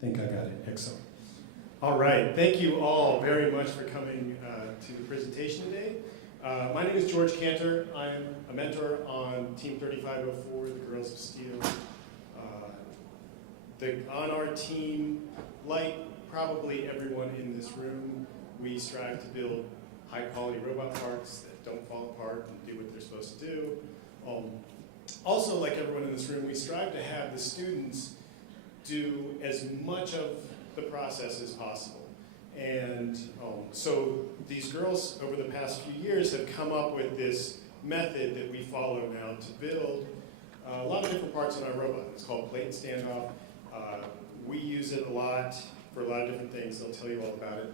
think I got it. Excellent. All right. Thank you all very much for coming to the presentation today. My name is George Cantor. I'm a mentor on Team 3504, the Girls of Steel. On our team, like probably everyone in this room, we strive to build high-quality robot parts that don't fall apart and do what they're supposed to do. Also, like everyone in this room, we strive to have the students do as much of the process as possible. And so these girls, over the past few years, have come up with this method that we follow now to build a lot of different parts in our robot. It's called plate and standoff. We use it a lot for a lot of different things. They'll tell you all about it.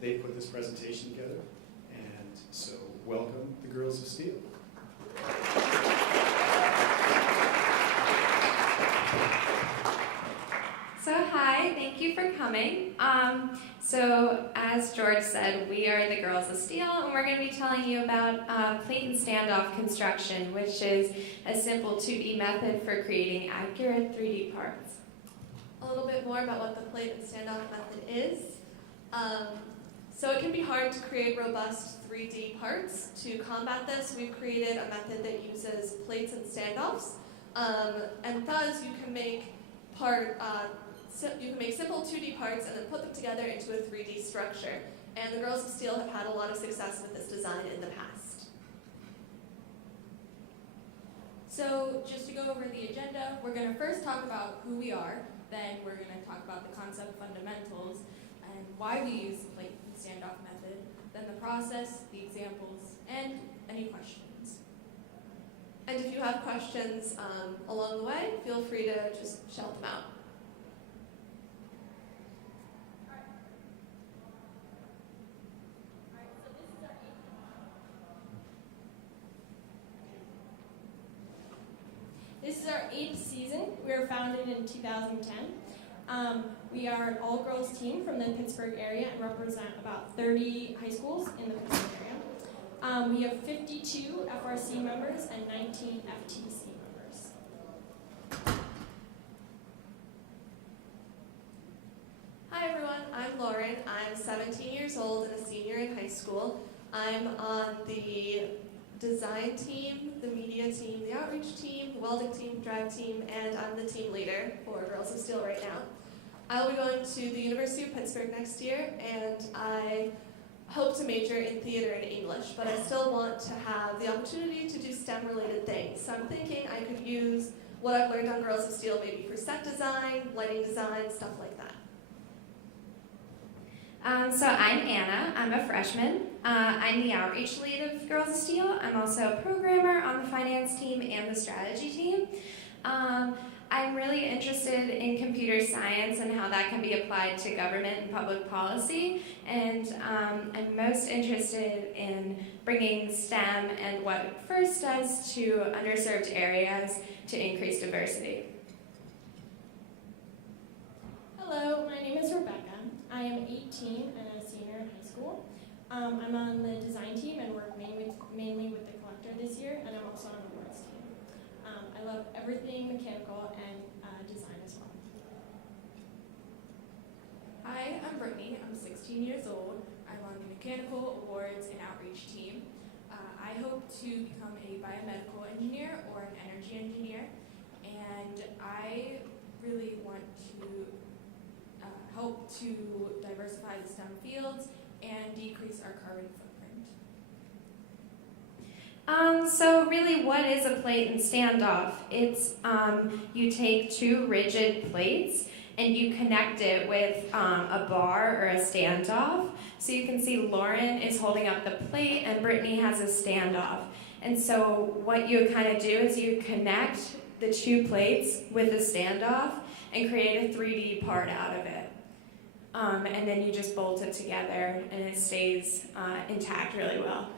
They put this presentation together. And so welcome the Girls of Steel. So hi, thank you for coming. So as George said, we are the Girls of Steel, and we're going to be telling you about plate and standoff construction, which is a simple 2D method for creating accurate 3D parts. A little bit more about what the plate and standoff method is. So it can be hard to create robust 3D parts. To combat this, we've created a method that uses plates and standoffs, and thus you can make simple 2D parts and then put them together into a 3D structure. And the Girls of Steel have had a lot of success with this design in the past. So just to go over the agenda, we're going to first talk about who we are, then we're going to talk about the concept fundamentals and why we use the plate and standoff method, then the process, the examples, and any questions. And if you have questions along the way, feel free to just shout them out. This is our 8th season. We were founded in 2010. We are an all-girls team from the Pittsburgh area and represent about 30 high schools in the Pittsburgh area. We have 52 FRC members and 19 FTC members. Hi everyone, I'm Lauren. I'm 17 years old and a senior in high school. I'm on the design team, the media team, the outreach team, the welding team, drive team, and I'm the team leader for Girls of Steel right now. I'll be going to the University of Pittsburgh next year, and I hope to major in theater and English, but I still want to have the opportunity to do STEM-related things. So I'm thinking I could use what I've learned on Girls of Steel maybe for set design, lighting design, stuff like that. So I'm Anna. I'm a freshman. I'm the outreach lead of Girls of Steel. I'm also a programmer on the finance team and the strategy team. I'm really interested in computer science and how that can be applied to government and public policy. And I'm most interested in bringing STEM and what it first does to underserved areas to increase diversity. Hello, my name is Rebecca. I am 18 and a senior in high school. I'm on the design team and work mainly with the collector this year, and I'm also on the boards team. I love everything mechanical and design as well. Hi, I'm Brittany. I'm 16 years old. I'm on the mechanical awards and outreach team. I hope to become a biomedical engineer or an energy engineer, and I really want to help to diversify the STEM fields and decrease our carbon footprint. So really, what is a plate and standoff? It's you take two rigid plates and you connect it with a bar or a standoff. So you can see Lauren is holding up the plate and Brittany has a standoff. And so what you kind of do is you connect the two plates with a standoff and create a 3D part out of it. And then you just bolt it together and it stays intact really well.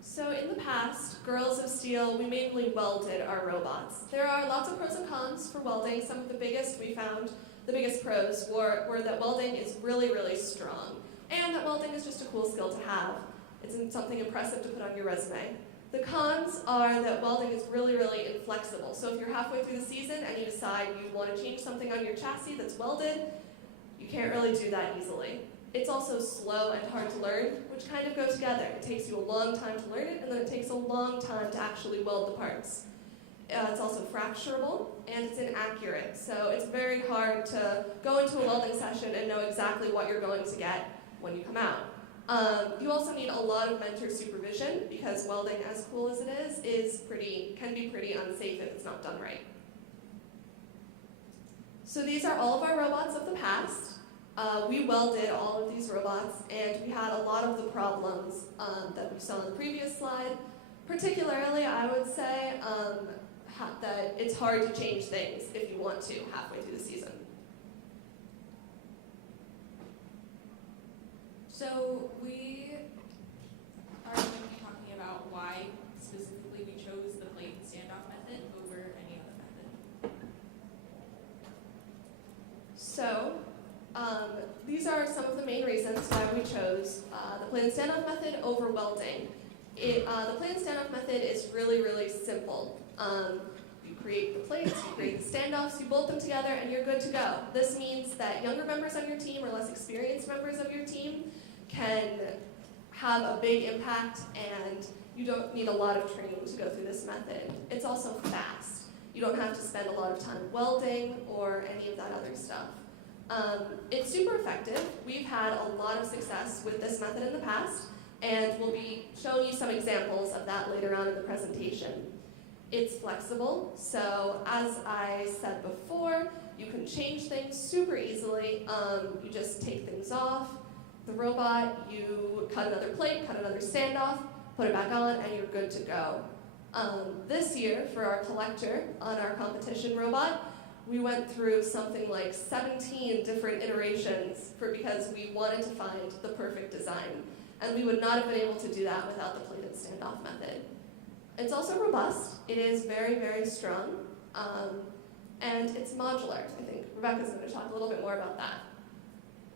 So in the past, Girls of Steel, we mainly welded our robots. There are lots of pros and cons for welding. Some of the biggest we found, the biggest pros were that welding is really, really strong, and that welding is just a cool skill to have. It's something impressive to put on your resume. The cons are that welding is really, really inflexible. So if you're halfway through the season and you decide you want to change something on your chassis that's welded, you can't really do that easily. It's also slow and hard to learn, which kind of go together. It takes you a long time to learn it, and then it takes a long time to actually weld the parts. It's also fracturable, and it's inaccurate. So it's very hard to go into a welding session and know exactly what you're going to get when you come out. You also need a lot of mentor supervision, because welding, as cool as it is can be pretty unsafe if it's not done right. So these are all of our robots of the past. We welded all of these robots, and we had a lot of the problems that we saw in the previous slide. Particularly, I would say that it's hard to change things if you want to halfway through the season. So we are going to be talking about why specifically we chose the plate and standoff method over any other method. So these are some of the main reasons why we chose the plate and standoff method over welding. The plate and standoff method is really, really simple. You create the plates, you create the standoffs, you bolt them together, and you're good to go. This means that younger members on your team or less experienced members of your team can have a big impact, and you don't need a lot of training to go through this method. It's also fast. You don't have to spend a lot of time welding or any of that other stuff. It's super effective. We've had a lot of success with this method in the past, and we'll be showing you some examples of that later on in the presentation. It's flexible, so as I said before, you can change things super easily. You just take things off the robot, you cut another plate, cut another standoff, put it back on, and you're good to go. This year, for our collector on our competition robot, we went through something like 17 different iterations because we wanted to find the perfect design. And we would not have been able to do that without the plate and standoff method. It's also robust. It is very, very strong. And it's modular. I think Rebecca's going to talk a little bit more about that.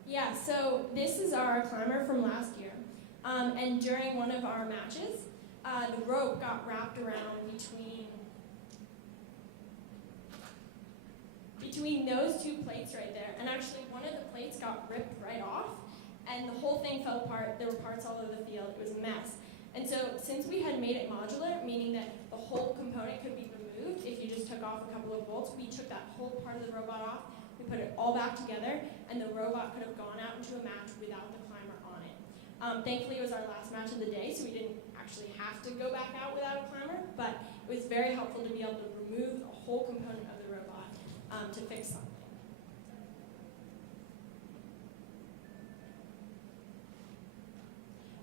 Yeah, so this is our climber from last year. And during one of our matches, the rope got wrapped around between those two plates right there. And actually one of the plates got ripped right off, and the whole thing fell apart. There were parts all over the field. It was a mess. And so since we had made it modular, meaning that the whole component could be removed if you just took off a couple of bolts, we took that whole part of the robot off, we put it all back together, and the robot could have gone out into a match without the climber on it. Thankfully, it was our last match of the day, so we didn't actually have to go back out without a climber, but it was very helpful to be able to remove a whole component of the robot to fix something.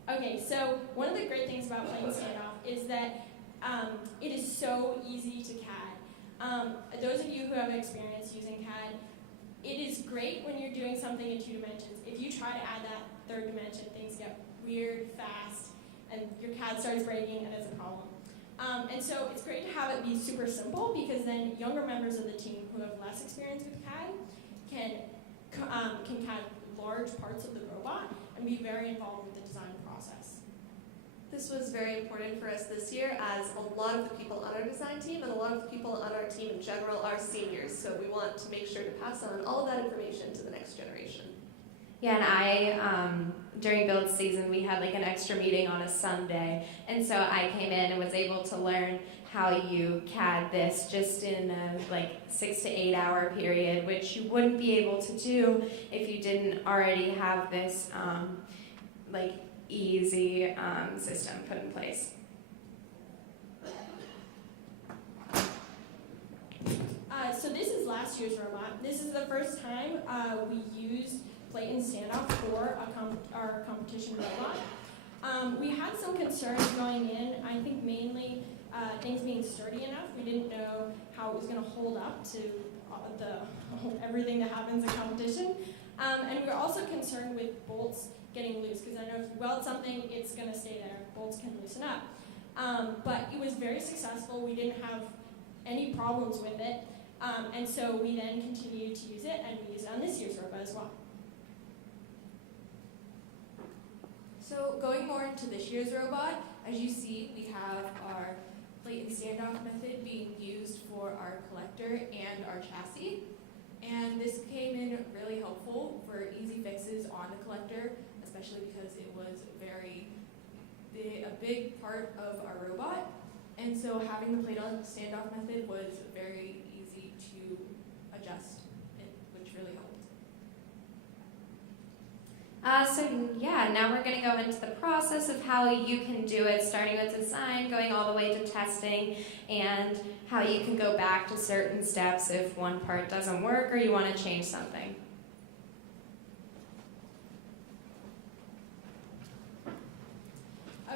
Okay, so one of the great things about playing Standoff is that it is so easy to CAD. Those of you who have experience using CAD, it is great when you're doing something in 2 dimensions. If you try to add that 3rd dimension, things get weird, fast, and your CAD starts breaking, and it's a problem. And so it's great to have it be super simple, because then younger members of the team who have less experience with CAD can CAD large parts of the robot and be very involved with the design process. This was very important for us this year, as a lot of the people on our design team and a lot of the people on our team in general are seniors, so we want to make sure to pass on all of that information to the next generation. Yeah, and I, during build season, we had like an extra meeting on a Sunday, and so I came in and was able to learn how you CAD this just in a 6 to 8 hour period, which you wouldn't be able to do if you didn't already have this easy system put in place. So this is last year's robot. This is the first time we used plate and standoff for our competition robot. We had some concerns going in. I think mainly things being sturdy enough. We didn't know how it was going to hold up to everything that happens in competition. And we were also concerned with bolts getting loose, because I know if you weld something, it's going to stay there. Bolts can loosen up. But it was very successful. We didn't have any problems with it. And so we then continued to use it, and we used it on this year's robot as well. So going more into this year's robot, as you see, we have our plate and standoff method being used for our collector and our chassis. And this came in really helpful for easy fixes on the collector, especially because it was a big part of our robot. And so having the plate on standoff method was very easy to adjust, which really helped. Now we're going to go into the process of how you can do it, starting with design, going all the way to testing, and how you can go back to certain steps if one part doesn't work or you want to change something.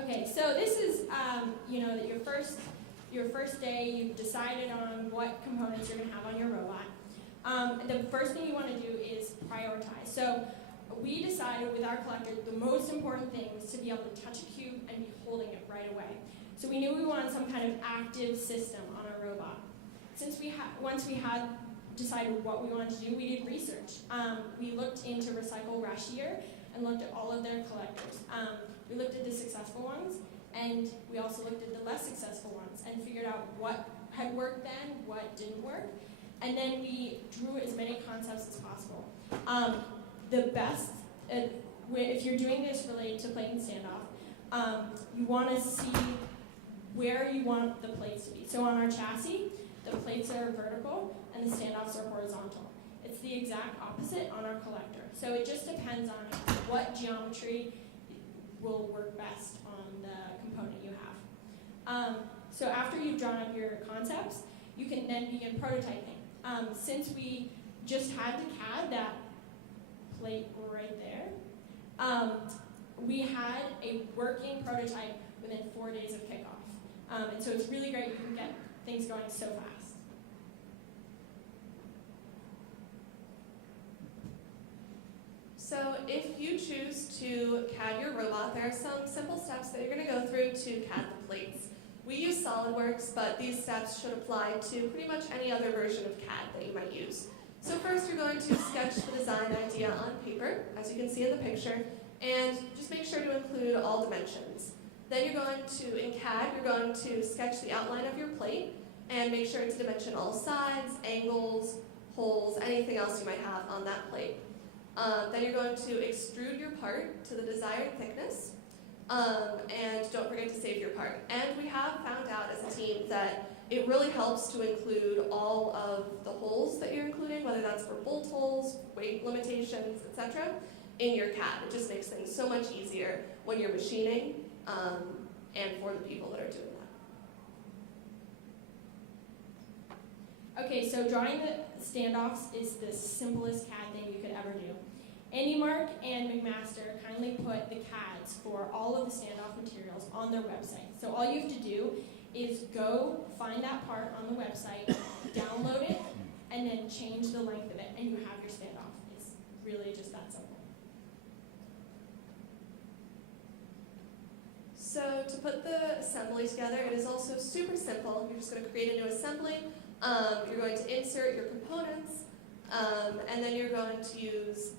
Okay, so this is, that your first day, you've decided on what components you're going to have on your robot. The first thing you want to do is prioritize. So we decided with our collector the most important thing was to be able to touch a cube and be holding it right away. So we knew we wanted some kind of active system on our robot. Once we had decided what we wanted to do, we did research. We looked into Recycle Rashier and looked at all of their collectors. We looked at the successful ones, and we also looked at the less successful ones and figured out what had worked then, what didn't work, and then we drew as many concepts as possible. The best, if you're doing this related to plate and standoff, you want to see where you want the plates to be. So on our chassis, the plates are vertical and the standoffs are horizontal. It's the exact opposite on our collector. So it just depends on what geometry will work best on the component you have. So after you've drawn up your concepts, you can then begin prototyping. Since we just had to CAD that plate right there, we had a working prototype within 4 days of kickoff. And so it's really great, you can get things going so fast. So if you choose to CAD your robot, there are some simple steps that you're going to go through to CAD the plates. We use SolidWorks, but these steps should apply to pretty much any other version of CAD that you might use. So first you're going to sketch the design idea on paper, as you can see in the picture, and just make sure to include all dimensions. Then you're going to, in CAD, you're going to sketch the outline of your plate and make sure to dimension all sides, angles, holes, anything else you might have on that plate. Then you're going to extrude your part to the desired thickness, and don't forget to save your part. And we have found out as a team that it really helps to include all of the holes that you're including, whether that's for bolt holes, weight limitations, etc., in your CAD. It just makes things so much easier when you're machining and for the people that are doing that. Okay, so drawing the standoffs is the simplest CAD thing you could ever do. AndyMark and McMaster kindly put the CADs for all of the standoff materials on their website. So all you have to do is go find that part on the website, download it, and then change the length of it, and you have your standoff. It's really just that simple. So to put the assembly together, it is also super simple. You're just going to create a new assembly. You're going to insert your components, and then you're going to use,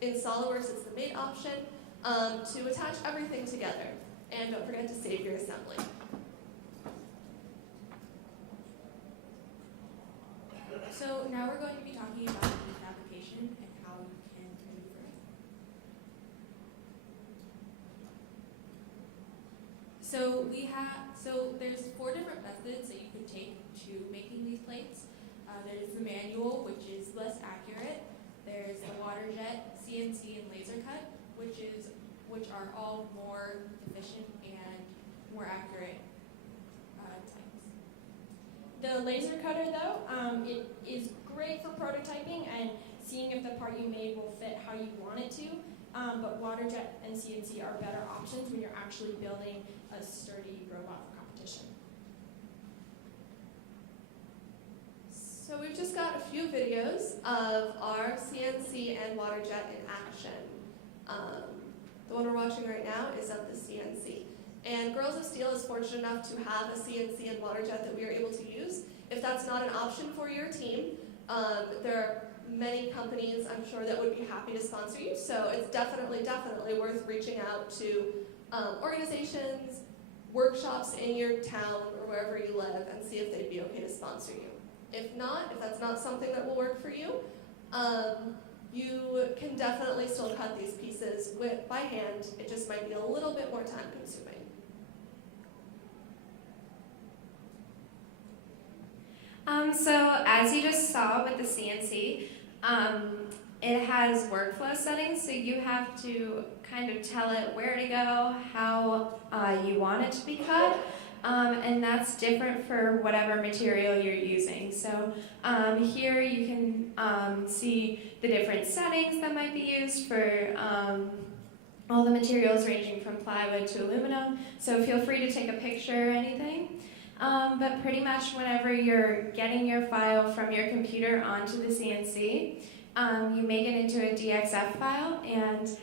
in SolidWorks, it's the mate option, to attach everything together. And don't forget to save your assembly. So now we're going to be talking about the application and how you can maneuver it. So there's 4 different methods that you could take to making these plates. There's the manual, which is less accurate. There's the water jet, CNC, and laser cut, which are all more efficient and more accurate types. The laser cutter, though, it is great for prototyping and seeing if the part you made will fit how you want it to, but water jet and CNC are better options when you're actually building a sturdy robot for competition. So we've just got a few videos of our CNC and water jet in action. The one we're watching right now is of the CNC. And Girls of Steel is fortunate enough to have a CNC and water jet that we are able to use. If that's not an option for your team, there are many companies, I'm sure, that would be happy to sponsor you. So it's definitely worth reaching out to organizations, workshops in your town or wherever you live, and see if they'd be okay to sponsor you. If not, if that's not something that will work for you, you can definitely still cut these pieces by hand. It just might be a little bit more time consuming. So as you just saw with the CNC, it has workflow settings, so you have to kind of tell it where to go, how you want it to be cut, and that's different for whatever material you're using. So here you can see the different settings that might be used for all the materials ranging from plywood to aluminum, so feel free to take a picture or anything. But pretty much whenever you're getting your file from your computer onto the CNC, you make it into a DXF file and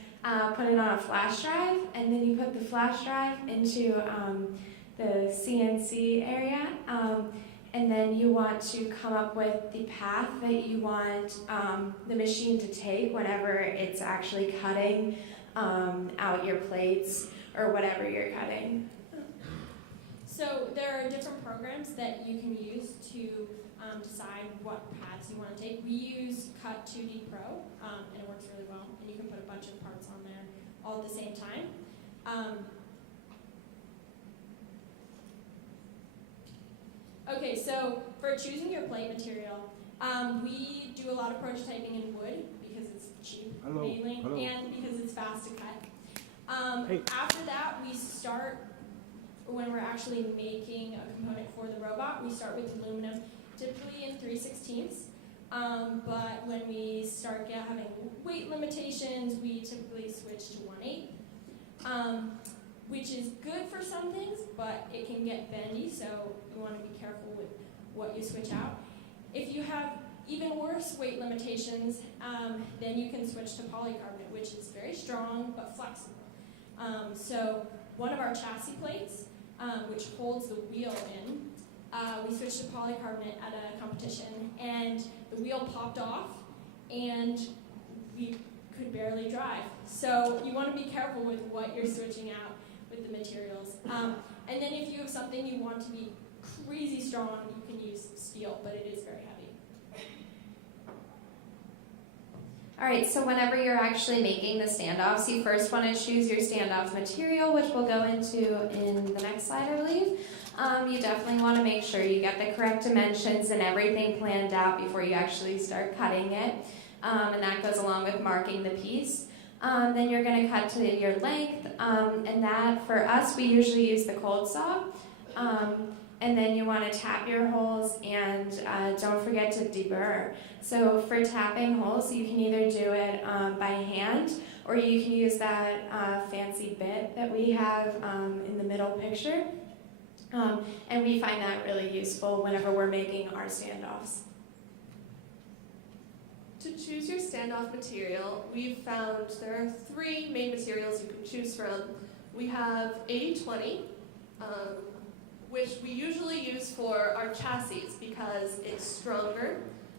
put it on a flash drive, and then you put the flash drive into the CNC area, and then you want to come up with the path that you want the machine to take whenever it's actually cutting out your plates or whatever you're cutting. So there are different programs that you can use to decide what paths you want to take. We use Cut 2D Pro, and it works really well, and you can put a bunch of parts on there all at the same time. Okay, so for choosing your plate material, we do a lot of prototyping in wood because it's cheap, mainly, and because it's fast to cut. After that, we start, when we're actually making a component for the robot, we start with aluminum, typically in 3/16. But when we start having weight limitations, we typically switch to 1/8, which is good for some things, but it can get bendy, so you want to be careful with what you switch out. If you have even worse weight limitations, then you can switch to polycarbonate, which is very strong but flexible. So one of our chassis plates, which holds the wheel in, we switched to polycarbonate at a competition, and the wheel popped off, and we could barely drive. So you want to be careful with what you're switching out with the materials. And then if you have something you want to be crazy strong, you can use steel, but it is very heavy. All right, so whenever you're actually making the standoffs, you first want to choose your standoff material, which we'll go into in the next slide, I believe. You definitely want to make sure you get the correct dimensions and everything planned out before you actually start cutting it. And that goes along with marking the piece. Then you're going to cut to your length, and that, for us, we usually use the cold saw. And then you want to tap your holes, and don't forget to deburr. So for tapping holes, you can either do it by hand, or you can use that fancy bit that we have in the middle picture. And we find that really useful whenever we're making our standoffs. To choose your standoff material, we've found there are 3 main materials you can choose from. We have 80/20, which we usually use for our chassis because it's stronger,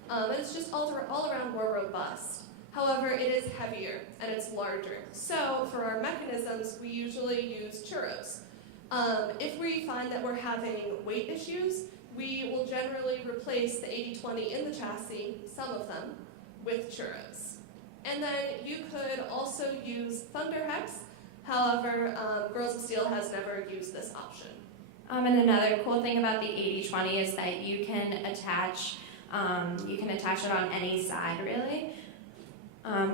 and it's just all around more robust. However, it is heavier and it's larger. So for our mechanisms, we usually use churros. If we find that we're having weight issues, we will generally replace the 80/20 in the chassis, some of them, with churros. And then you could also use Thunder Hex. However, Girls of Steel has never used this option. And another cool thing about the 80/20 is that you can attach it on any side, really,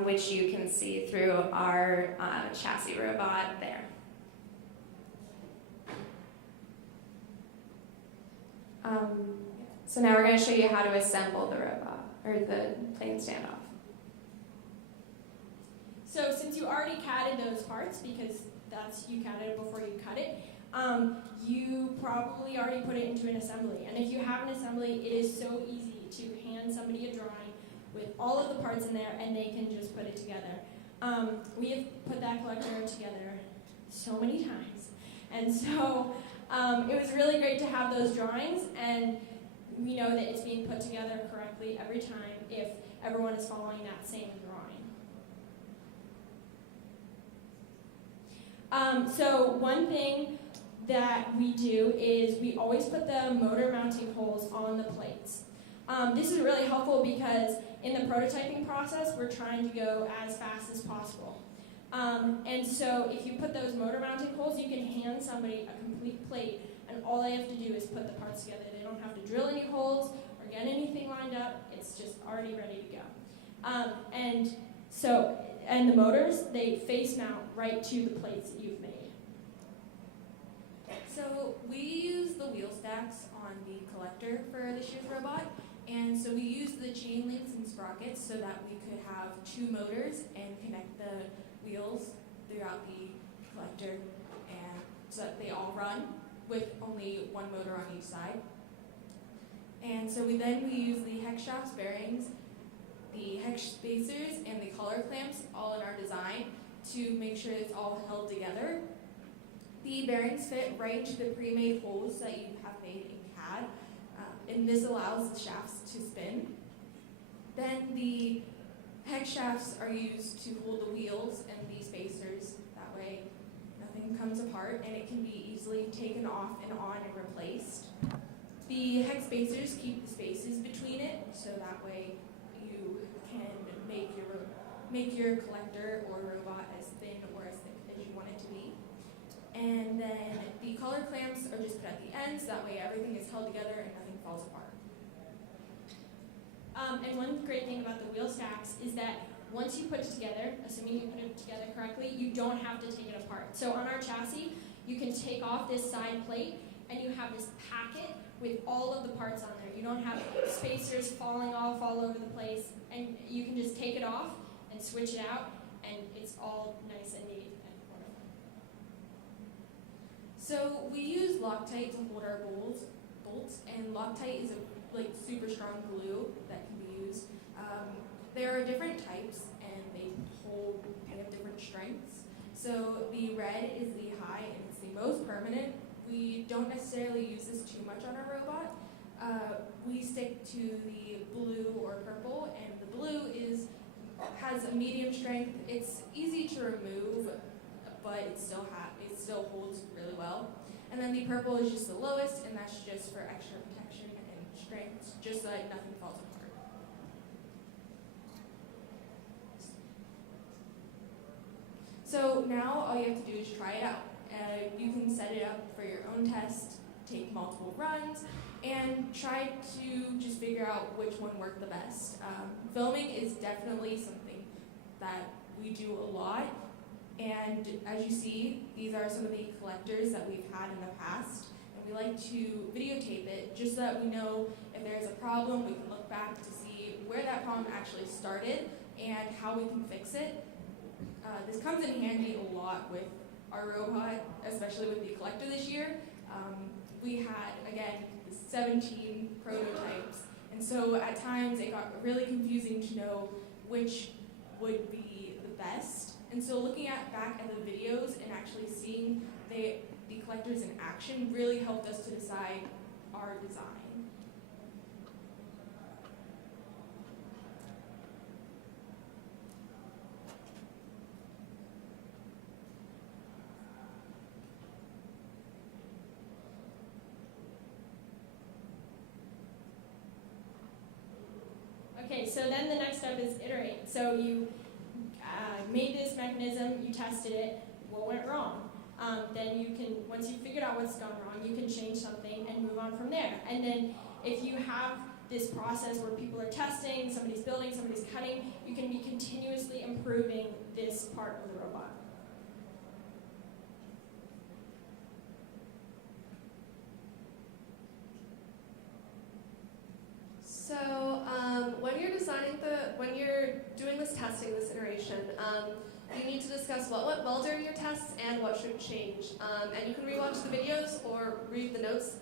which you can see through our chassis robot there. So now we're going to show you how to assemble the robot, or the plane standoff. So since you already catted those parts, because you catted it before you cut it, you probably already put it into an assembly. And if you have an assembly, it is so easy to hand somebody a drawing with all of the parts in there, and they can just put it together. We have put that collector together so many times. And so it was really great to have those drawings, and we know that it's being put together correctly every time if everyone is following that same drawing. So one thing that we do is we always put the motor mounting holes on the plates. This is really helpful because in the prototyping process, we're trying to go as fast as possible. And so if you put those motor mounting holes, you can hand somebody a complete plate, and all they have to do is put the parts together. They don't have to drill any holes or get anything lined up. It's just already ready to go. And the motors, they face mount right to the plates that you've made. So we use the wheel stacks on the collector for this year's robot, and so we use the chain links and sprockets so that we could have 2 motors and connect the wheels throughout the collector, and so that they all run with only 1 motor on each side. And so we use the hex shafts, bearings, the hex spacers, and the collar clamps all in our design to make sure it's all held together. The bearings fit right into the pre-made holes that you have made in CAD, and this allows the shafts to spin. Then the hex shafts are used to hold the wheels and the spacers. That way nothing comes apart, and it can be easily taken off and on and replaced. The hex spacers keep the spaces between it, so that way you can make your collector or robot as thin or as thick as you want it to be. And then the collar clamps are just put at the ends, that way everything is held together and nothing falls apart. And one great thing about the wheel stacks is that once you put it together, assuming you put it together correctly, you don't have to take it apart. So on our chassis, you can take off this side plate and you have this packet with all of the parts on there. You don't have spacers falling off all over the place, and you can just take it off and switch it out, and it's all nice and neat and wonderful. So we use Loctite to hold our bolts, and Loctite is a super strong glue that can be used. There are different types, and they have different strengths. So the red is the high, and it's the most permanent. We don't necessarily use this too much on our robot. We stick to the blue or purple, and the blue has a medium strength. It's easy to remove, but it still holds really well. And then the purple is just the lowest, and that's just for extra protection and strength, just so that nothing falls apart. So now all you have to do is try it out. You can set it up for your own test, take multiple runs, and try to just figure out which one worked the best. Filming is definitely something that we do a lot, and as you see, these are some of the collectors that we've had in the past, and we like to videotape it just so that we know if there's a problem, we can look back to see where that problem actually started and how we can fix it. This comes in handy a lot with our robot, especially with the collector this year. We had, again, 17 prototypes, and so at times it got really confusing to know which would be the best. And so looking back at the videos and actually seeing the collectors in action really helped us to decide our design. Okay, so then the next step is iterate. So you made this mechanism, you tested it, what went wrong? Then you can, once you've figured out what's gone wrong, you can change something and move on from there. And then if you have this process where people are testing, somebody's building, somebody's cutting, you can be continuously improving this part of the robot. So when you're doing this testing, this iteration, you need to discuss what went well during your tests and what should change. And you can rewatch the videos or read the notes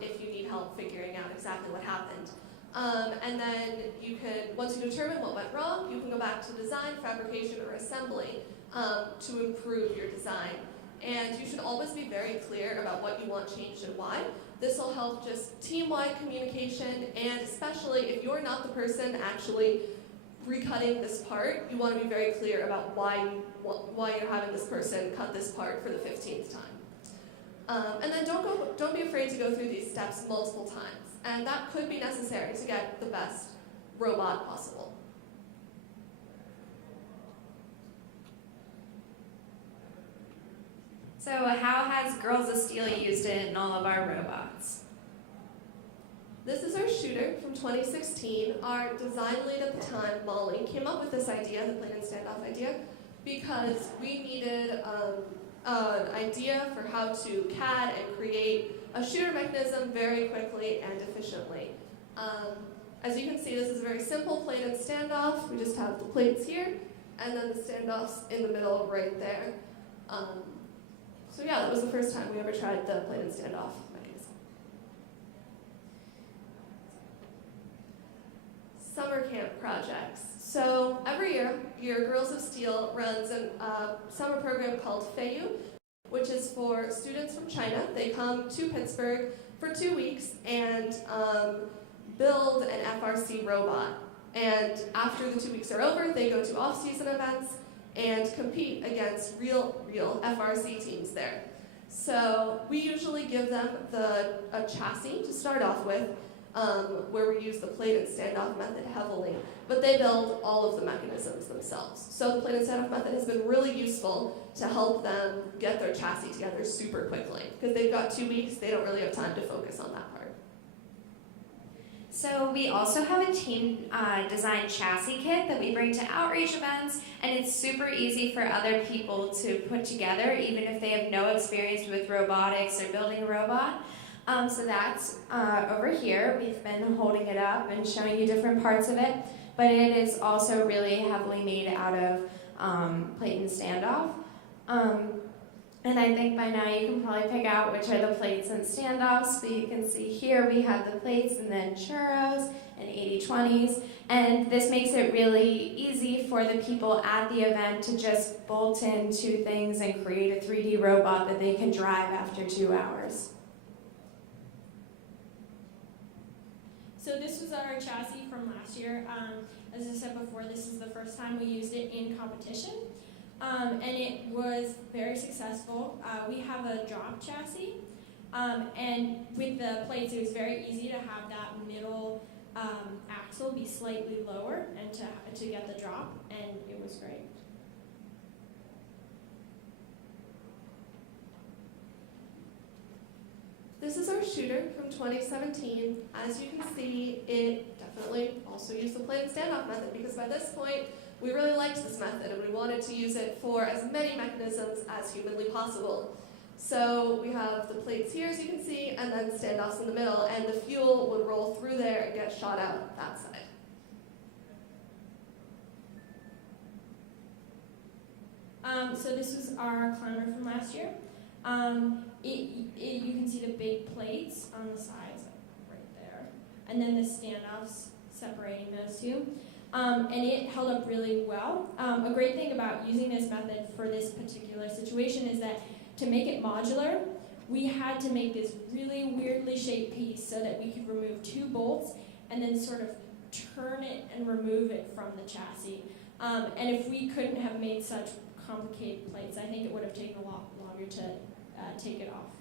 if you need help figuring out exactly what happened. And then you can, once you determine what went wrong, you can go back to design, fabrication, or assembly to improve your design. And you should always be very clear about what you want changed and why. This will help just team-wide communication, and especially if you're not the person actually recutting this part, you want to be very clear about why you're having this person cut this part for the 15th time. And then don't be afraid to go through these steps multiple times, and that could be necessary to get the best robot possible. So how has Girls of Steel used it in all of our robots? This is our shooter from 2016. Our design lead at the time, Molly, came up with this idea, the plate and standoff idea, because we needed an idea for how to CAD and create a shooter mechanism very quickly and efficiently. As you can see, this is a very simple plate and standoff. We just have the plates here, and then the standoffs in the middle right there. So yeah, that was the first time we ever tried the plate and standoff mechanism. Summer camp projects. So every year, Girls of Steel runs a summer program called FEIU, which is for students from China. They come to Pittsburgh for 2 weeks and build an FRC robot. And after the 2 weeks are over, they go to off-season events and compete against real FRC teams there. So we usually give them a chassis to start off with, where we use the plate and standoff method heavily, but they build all of the mechanisms themselves. So the plate and standoff method has been really useful to help them get their chassis together super quickly, because they've got 2 weeks, they don't really have time to focus on that part. So we also have a team designed chassis kit that we bring to outreach events, and it's super easy for other people to put together, even if they have no experience with robotics or building a robot. So that's over here. We've been holding it up and showing you different parts of it, but it is also really heavily made out of plate and standoff. And I think by now you can probably pick out which are the plates and standoffs. So you can see here we have the plates and then churros and 80/20s. And this makes it really easy for the people at the event to just bolt in 2 things and create a 3D robot that they can drive after 2 hours. So this was our chassis from last year. As I said before, this is the first time we used it in competition. And it was very successful. We have a drop chassis, and with the plates, it was very easy to have that middle axle be slightly lower and to get the drop, and it was great. This is our shooter from 2017. As you can see, it definitely also used the plate and standoff method, because by this point, we really liked this method and we wanted to use it for as many mechanisms as humanly possible. So we have the plates here, as you can see, and then standoffs in the middle, and the fuel would roll through there and get shot out that side. So this was our climber from last year. You can see the big plates on the sides, right there, and then the standoffs separating those two. And it held up really well. A great thing about using this method for this particular situation is that to make it modular, we had to make this really weirdly shaped piece so that we could remove 2 bolts and then sort of turn it and remove it from the chassis. And if we couldn't have made such complicated plates, I think it would have taken a lot longer to take it off.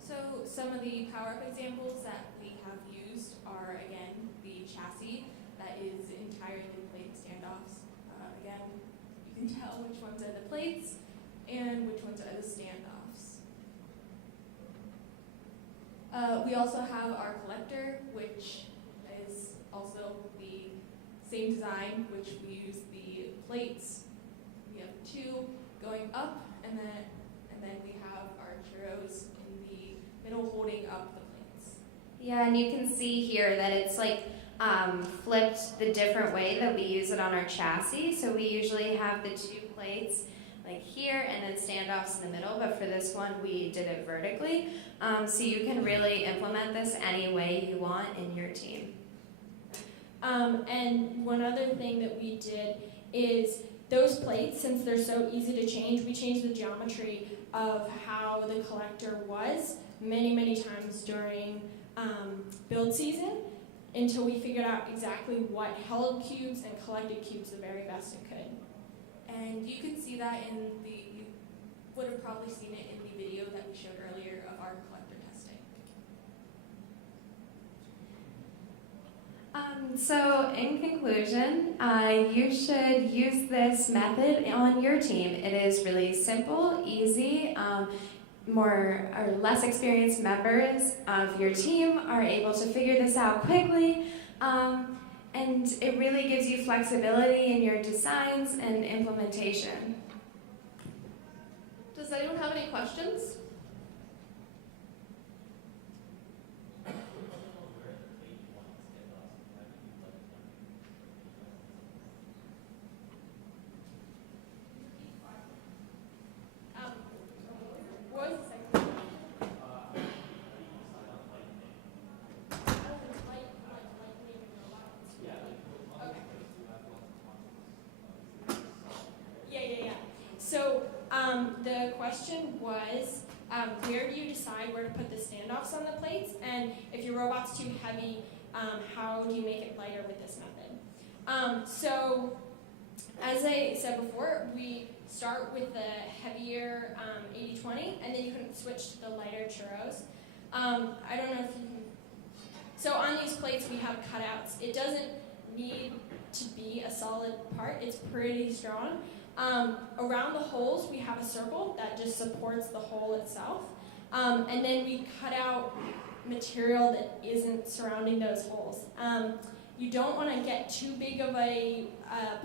So some of the power-up examples that we have used are, again, the chassis that is entirely plate standoffs. Again, you can tell which ones are the plates and which ones are the standoffs. We also have our collector, which is also the same design, which we use the plates. We have 2 going up, and then we have our churros in the middle holding up the plates. Yeah, and you can see here that it's like flipped the different way that we use it on our chassis. So we usually have the 2 plates like here and then standoffs in the middle, but for this one we did it vertically. So you can really implement this any way you want in your team. And one other thing that we did is those plates, since they're so easy to change, we changed the geometry of how the collector was many times during build season until we figured out exactly what held cubes and collected cubes the very best it could. And you can see that you would have probably seen it in the video that we showed earlier of our collector testing. So in conclusion, you should use this method on your team. It is really simple, easy. More or less experienced members of your team are able to figure this out quickly, and it really gives you flexibility in your designs and implementation. Does anyone have any questions? What was the second one? Yeah. So the question was, where do you decide where to put the standoffs on the plates? And if your robot's too heavy, how do you make it lighter with this method? So as I said before, we start with the heavier 80-20, and then you can switch to the lighter churros. I don't know if you can. So on these plates we have cutouts. It doesn't need to be a solid part. It's pretty strong. Around the holes we have a circle that just supports the hole itself. And then we cut out material that isn't surrounding those holes. You don't want to get too big of a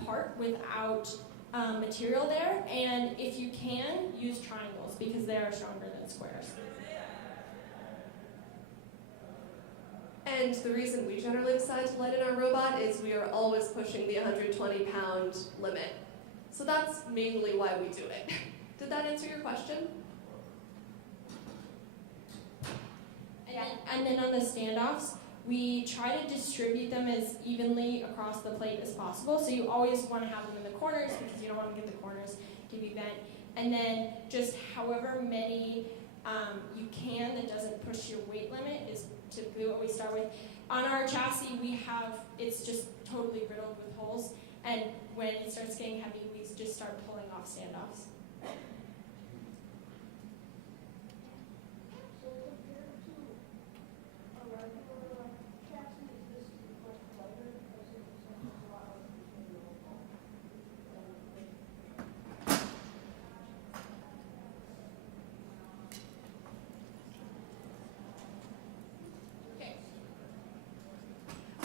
part without material there, and if you can, use triangles because they are stronger than squares. And the reason we generally decide to lighten our robot is we are always pushing the 120-pound limit. So that's mainly why we do it. Did that answer your question? And then on the standoffs, we try to distribute them as evenly across the plate as possible. So you always want to have them in the corners because you don't want to get the corners to be bent. And then just however many you can that doesn't push your weight limit is typically what we start with. On our chassis, it's just totally riddled with holes. And when it starts getting heavy, we just start pulling off standoffs.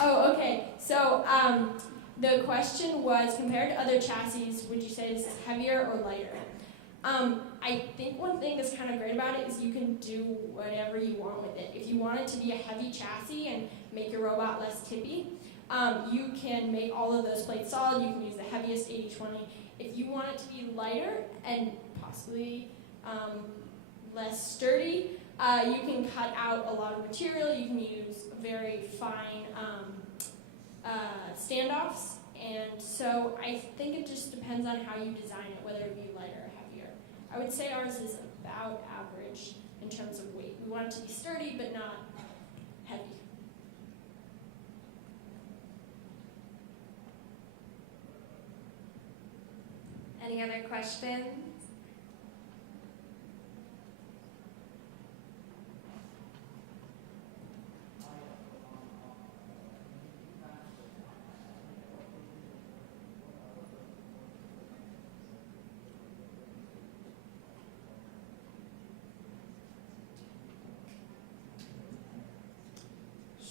Oh, okay. So the question was, compared to other chassis, would you say this is heavier or lighter? I think one thing that's kind of great about it is you can do whatever you want with it. If you want it to be a heavy chassis and make your robot less tippy, you can make all of those plates solid. You can use the heaviest 80-20. If you want it to be lighter and possibly less sturdy, you can cut out a lot of material. You can use very fine standoffs. And so I think it just depends on how you design it, whether it be lighter or heavier. I would say ours is about average in terms of weight. We want it to be sturdy, but not heavy. Any other questions?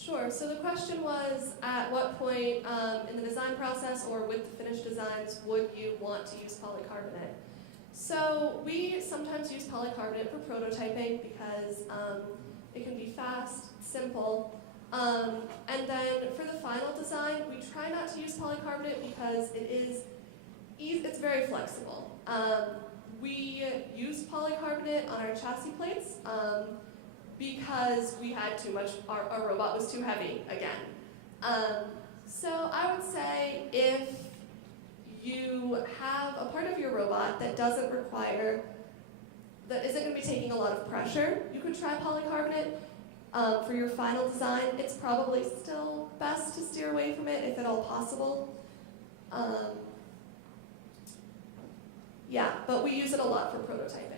Sure. So the question was, at what point in the design process or with the finished designs would you want to use polycarbonate? So we sometimes use polycarbonate for prototyping because it can be fast, simple, and then for the final design, we try not to use polycarbonate because it's very flexible. We use polycarbonate on our chassis plates because we had too much, our robot was too heavy again. So I would say if you have a part of your robot that doesn't require that isn't going to be taking a lot of pressure, you could try polycarbonate. For your final design, it's probably still best to steer away from it if at all possible. Yeah, but we use it a lot for prototyping.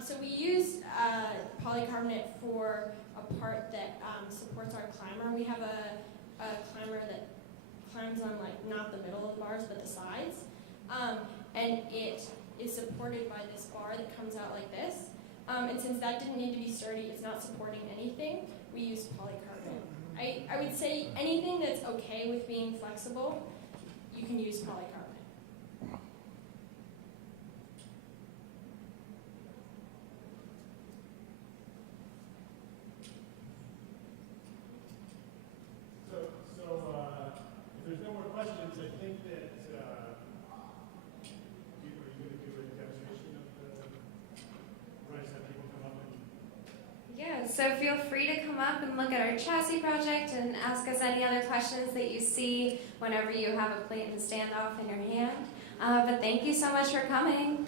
So we use polycarbonate for a part that supports our climber. We have a climber that climbs on not the middle of the bars but the sides, and it is supported by this bar that comes out like this. And since that didn't need to be sturdy, it's not supporting anything, we use polycarbonate. I would say anything that's okay with being flexible, you can use polycarbonate. If there's no more questions, I think that are you going to do a demonstration of the right have people come up and Yeah, so feel free to come up and look at our chassis project and ask us any other questions that you see whenever you have a plate and standoff in your hand. But thank you so much for coming.